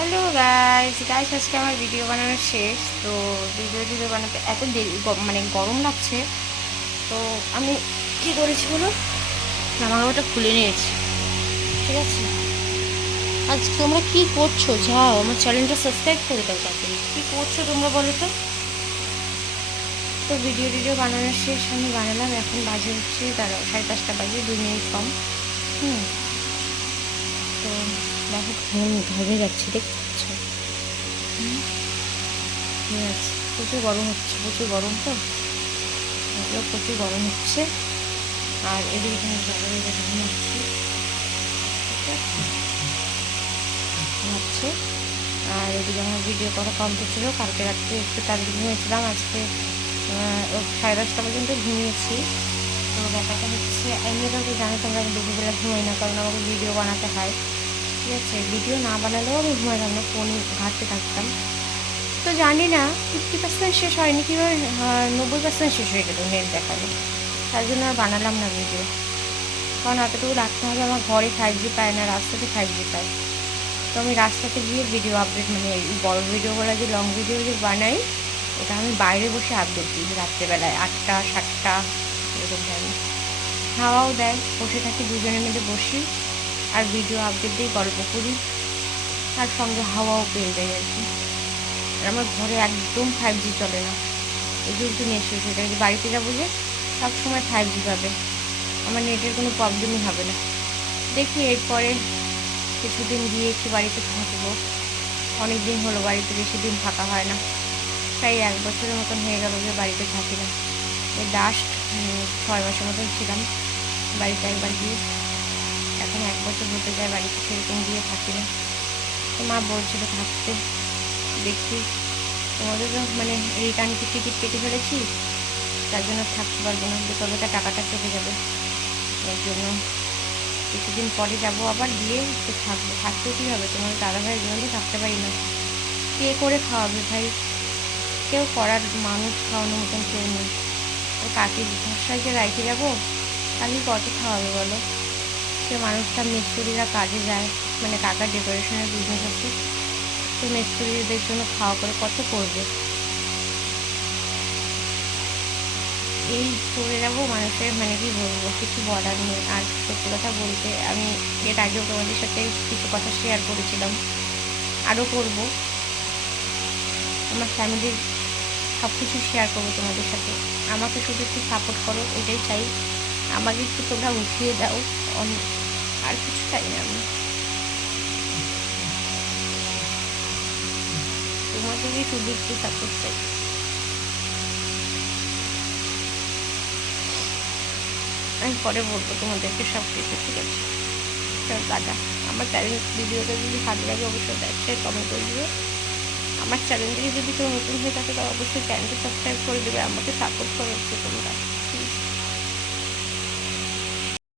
Hello guys guys আজকে আমার video বানানো শেষ। তো ভিডিও টিডিও বানাতে এত দেরি মানে গরম লাগছে। তো আমি কি করেছি বলো? জামা কাপড়টা খুলে নিয়েছি। ঠিক আছে। আজ তোমরা কি করছ? যাও আমার চ্যানেলটা সাবস্ক্রাইব করে দাও তাড়াতাড়ি কী করছ তোমরা বলো তো? তো ভিডিও টিডিও বানানোর শেষ। আমি বানালাম এখন বাজে হচ্ছে দাঁড়াও সাড়ে পাঁচটা বাজে দুই মিনিট কম। হুম। তো দেখো ঘুম ঘরে যাচ্ছে, দেখতে পাচ্ছ? ঠিক আছে। প্রচুর গরম হচ্ছে, প্রচুর গরম তো? এগুলো প্রচুর গরম হচ্ছে। আর এদিকে ঘুমাচ্ছি ঘুমাচ্ছে আর এদিকে আমার ভিডিও করা কমপ্লিট ছিল, কালকে রাত্রে একটু তাড়াতাড়ি ঘুমিয়েছিলাম। আজকে সাড়ে দশটা পর্যন্ত ঘুমিয়েছি। তো ব্যাপারটা হচ্ছে, এমনিতেও তো জানো তোমরা আমি দুপুরবেলা ঘুমাই না, কারণ আমাকে ভিডিও বানাতে হয়। ঠিক আছে ভিডিও না বানালেও আমি ঘুমাইলাম না ফোন ঘাটতে থাকতাম। তো জানি না ফিফটি পার্সেন্ট শেষ হয়নি, কীভাবে নব্বই পার্সেন্ট শেষ হয়ে গেল নেট দেখালে। তার জন্য আর বানালাম না ভিডিও কারণ এতটুকু রাখতে হবে, আমার ঘরে ফাইভ জি পায় না, রাস্তাতে ফাইভ জি পায়। তো আমি রাস্তাতে গিয়ে ভিডিও আপডেট মানে এই বড় ভিডিওগুলো যে লং ভিডিও যে বানাই, ওটা আমি বাইরে বসে আপডেট দিই, রাত্রেবেলায় আটটা, সাতটা, এরকম টাইমে হাওয়াও দেয়, বসে থাকি দুজনের মধ্যে বসি। আর ভিডিও আপডেট দিই গল্প করি। আর সঙ্গে হাওয়াও পেয়ে যায় আর কি। আর আমার ঘরে একদম ফাইভ জি চলে না। এই একটু নেট শেষ হয়ে বাড়িতে যাব যে সব সময় ফাইভ জি পাবে। আমার নেটের কোনো প্রবলেমই হবে না। দেখি এরপরে কিছুদিন গিয়ে একটু বাড়িতে থাকব। অনেক দিন হলো বাড়িতে বেশি দিন থাকা হয় না। প্রায় এক বছরের মতন হয়ে গেল যে বাড়িতে থাকি না। এই লাস্ট ছয় মাসের মতন ছিলাম বাড়িতে একবার গিয়ে। এখন এক বছর হতে যায়, বাড়িতে সেরকম গিয়ে থাকি না তো মা বলছিল, থাকতে, দেখি। তোমাদের তো মানে রিটার্ন কি টিকিট কেটে ফেলেছি? তার জন্য থাকতে পারব না। বিকল্পটা টাকাটা চলে যাবে। এর জন্য কিছুদিন পরে যাব আবার গিয়ে একটু থাকব। থাকতে কী হবে? তোমার দাদা ভাইয়ের জন্য তো থাকতে পারি না। কে করে খাওয়াবে ভাই? কেউ করার মানুষ খাওয়ানোর মতন কেউ নেই। ও কাকে ভরসায় যে রাইখে যাব কালি কত খাওয়াবে বলো? সে মানুষটা মিস্ত্রিরা কাজে যায় মানে কাকার ডেকোরেশনের বিজনেস আছে। তো মিস্ত্রিদের জন্য খাওয়া করে কত করবে? এই করে যাব মানুষের মানে কি বলব, কিছু বলার নেই। আর সত্যি কথা বলতে, আমি এর আগেও তোমাদের সাথে কিছু কথা শেয়ার করেছিলাম। আরও করব। আমার ফ্যামিলির সব কিছু শেয়ার করব তোমাদের সাথে। আমাকে শুধু একটু সাপোর্ট করো, এটাই চাই। আমাকে একটু তোমরা উঠিয়ে দাও। আর কিছু চাই না আমি। তোমাদেরই শুধু একটু সাপোর্ট চাই। আমি পরে বলব তোমাদেরকে সব কিছু, ঠিক আছে? টাটা। আমার চ্যানেল ভিডিওটা যদি ভালো লাগে অবশ্যই শেয়ার কমেন্ট করে দিবে আমার চ্যানেল থেকে যদি কেউ নতুন হয়ে থাকে তাহলে অবশ্যই চ্যানেলটি সাবস্ক্রাইব করে দেবে। আমাকে সাপোর্ট করে একটু তোমরা।